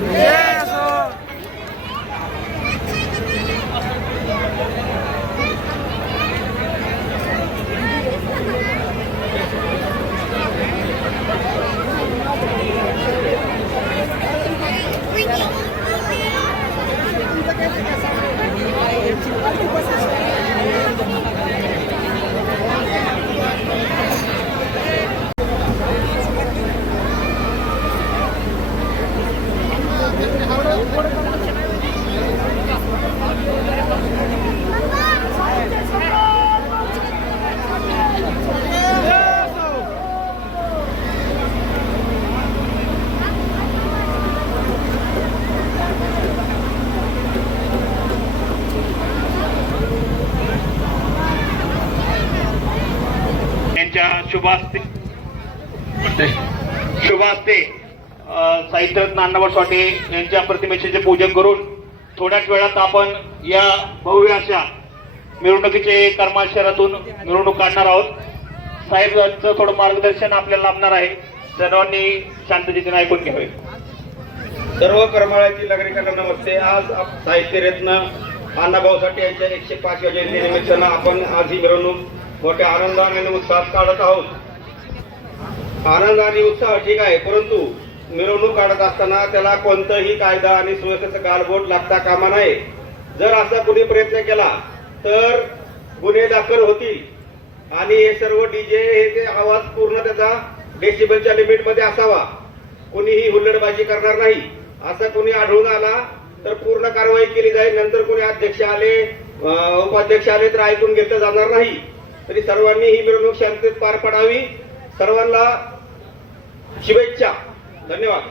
Yeah. यांच्या शुभास्ते. शुभास्ते साहित्यरत्न अण्णाभाऊ साठे यांच्या प्रतिमेचे जे पूजन करून थोड्याच वेळात आपण या भव्य अशा मिरवणुकीचे करमाळ शहरातून मिरवणूक काढणार आहोत. साहेबांचं थोडं मार्गदर्शन आपल्याला लाभणार आहे. सर्वांनी शांततेने ऐकून घ्यावे. सर्व करमाळ्यातील नागरिकांना नमस्ते. आज साहित्यरत्न अण्णाभाऊ साठे यांच्या एकशे पाचव्या जयंती निमित्तानं आपण आज ही मिरवणूक मोठ्या आनंदाने आणि उत्साहात काढत आहोत. आनंद आणि उत्साह ठीक आहे परंतु मिरवणूक काढत असताना त्याला कोणतंही कायदा आणि सुव्यवस्थेचं गालबोट लागता कामा नये. जर असा कुणी प्रयत्न केला तर गुन्हे दाखल होतील. आणि हे सर्व डीजे हे ते आवाज पूर्ण त्याचा डेसिबलच्या लिमिटमध्ये असावा. कोणीही हुल्लडबाजी करणार नाही. असं कोणी आढळून आला तर पूर्ण कारवाई केली जाईल. नंतर कोणी अध्यक्ष आले उपाध्यक्ष आले तर ऐकून घेतलं जाणार नाही. तरी सर्वांनी ही मिरवणूक शांतीत पार पाडावी. सर्वांना शुभेच्छा. धन्यवाद.